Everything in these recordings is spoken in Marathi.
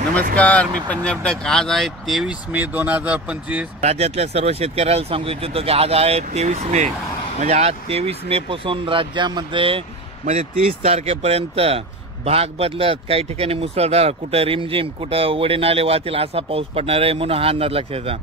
नमस्कार, मी पंजाब डक। आज आहे 23 मे 2025। राज्यातल्या सर्व शेतकऱ्याला सांगू इच्छितो की आज आहे 23 मे, म्हणजे आज 23 मे पासून राज्यामध्ये म्हणजे 30 तारखेपर्यंत भाग बदलत काही ठिकाणी मुसळधार, कुठं रिमझिम, कुठं वडे नाले वाहतील असा पाऊस पडणार आहे, म्हणून हा अंदाज लक्षात।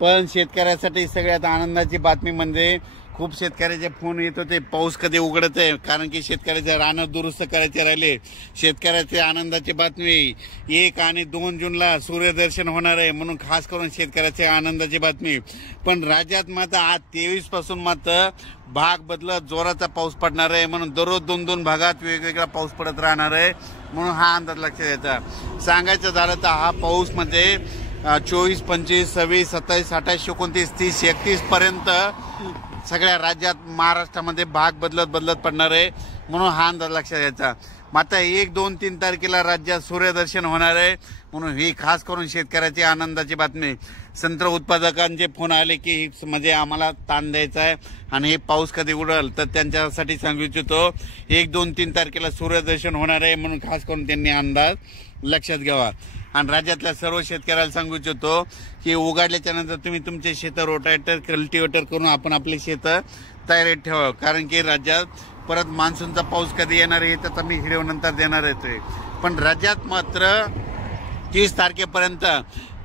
पण शेतकऱ्यासाठी सगळ्यात आनंदाची बातमी म्हणजे खूप शेतकऱ्याचे फोन येत होते पाऊस कधी उघडत आहे, कारण की शेतकऱ्याचे रानं दुरुस्त करायचे राहिले। शेतकऱ्याची आनंदाची बातमी 1 आणि 2 जूनला सूर्यदर्शन होणार आहे, म्हणून खास करून शेतकऱ्याची आनंदाची बातमी। पण राज्यात मात्र आज 23 पासून मात्र भाग बदलत जोराचा पाऊस पडणार आहे, म्हणून दररोज 2-2 भागात वेगवेगळा पाऊस पडत राहणार आहे, म्हणून हा अंदाज लक्षात घ्यायचा। सांगायचं झालं तर हा पाऊस म्हणजे 24, 25, 26, 27, 28, 29, 30, 31 पर्यंत सगळ्या राज्यात महाराष्ट्रामध्ये भाग बदलत पडणार आहे, म्हणून हा अंदाज लक्षात घ्यायचा। मात्र 1, 2, 3 तारखेला राज्यात सूर्यदर्शन होणार आहे, म्हणून ही खास करून शेतकऱ्याची आनंदाची बातमी। संत्र उत्पादकांचे फोन आले की म्हणजे आम्हाला ताण द्यायचा आहे आणि हे पाऊस कधी उडेल, तर त्यांच्यासाठी सांगू इच्छितो 1, 2, 3 तारखेला सूर्यदर्शन होणार आहे, म्हणून खास करून त्यांनी अंदाज लक्षात घ्यावा। आणि राज्यातल्या सर्व शेतकऱ्याला सांगू इच्छितो की उघडल्याच्या नंतर तुम्ही तुमचे शेतं रोटावेटर, कल्टिवेटर करून आपण आपली शेतं तयारीत ठेवा, कारण की राज्यात परत मान्सूनचा पाऊस कधी येणार आहे तर मी व्हिडिओ नंतर देणार आहे। पण राज्यात मात्र 30 तारखेपर्यंत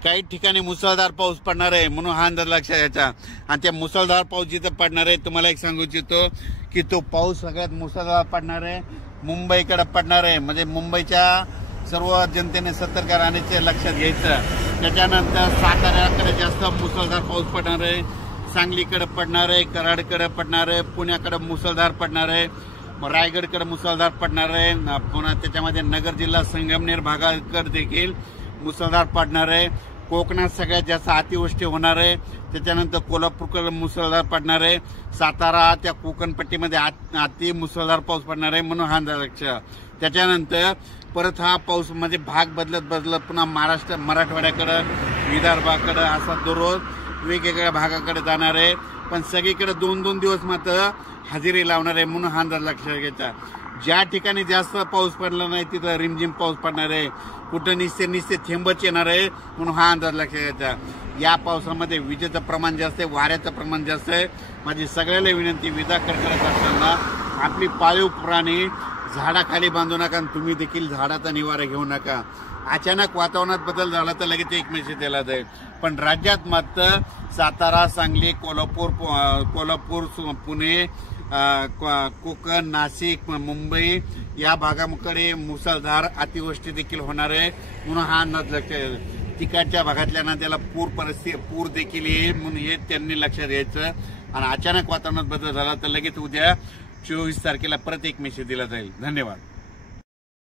काही ठिकाणी मुसळधार पाऊस पडणार आहे, म्हणून हा अंदाज लक्षात घ्यायचा। आणि त्या मुसळधार पाऊस जिथं पडणार आहे, तुम्हाला एक सांगू इच्छितो की तो पाऊस सगळ्यात मुसळधार पडणार आहे मुंबईकडे पडणार आहे, म्हणजे मुंबईच्या सर्व जनतेने सतर्क राहण्याचे लक्षात घ्यायचं। त्याच्यानंतर साताऱ्याकडे जास्त मुसळधार पाऊस पडणार आहे, सांगलीकडे पडणार आहे, कराडकडे पडणार आहे, पुण्याकडे मुसळधार पडणार आहे, रायगडकडे मुसळधार पडणार आहे, पुन्हा त्याच्यामध्ये नगर जिल्हा संगमनेर भागाकडे देखील मुसळधार पडणार आहे। कोकणात सगळ्यात जास्त अतिवृष्टी होणार आहे, त्याच्यानंतर कोल्हापूरकडे मुसळधार पडणार आहे, सातारा त्या कोकणपट्टीमध्ये अति मुसळधार पाऊस पडणार आहे, म्हणून हा अंदाज लक्षात। त्याच्यानंतर परत हा पाऊस म्हणजे भाग बदलत पुन्हा महाराष्ट्र, मराठवाड्याकडे, विदर्भाकडे असा दररोज वेगवेगळ्या भागाकडे जाणार आहे। पण सगळीकडे 2-2 दिवस मात्र हजेरी लावणार आहे, म्हणून हा अंदाज लक्षात घ्यायचा। ज्या ठिकाणी जास्त पाऊस पडला नाही तिथं रिमझिम पाऊस पडणार आहे, कुठं निस्ते थेंबच येणार आहे, म्हणून हा अंदाज लक्षात घ्यायचा। या पावसामध्ये विजेचं प्रमाण जास्त आहे, वाऱ्याचं प्रमाण जास्त आहे। माझी सगळ्याला विनंती, विजा कडकडत असताना आपली पाळीव प्राणी झाडाखाली बांधू नका, तुम्ही देखील झाडाचा निवारा घेऊ नका। अचानक वातावरणात बदल झाला तर लगेच एक मेसेज दिला जाईल। पण राज्यात मात्र सातारा, सांगली, कोल्हापूर, पुणे, कोकण, नाशिक, मुंबई या भागाकडे मुसळधार अतिवृष्टी देखील होणार आहे, म्हणून हा अंदाज लक्षात। तिकडच्या भागातल्या नद्याला पूर देखील येईल, म्हणून हे त्यांनी लक्षात घ्यायचं। आणि अचानक वातावरणात बदल झाला तर लगेच उद्या 24 तारखेला परत एक मेसेज दिला जाईल। धन्यवाद।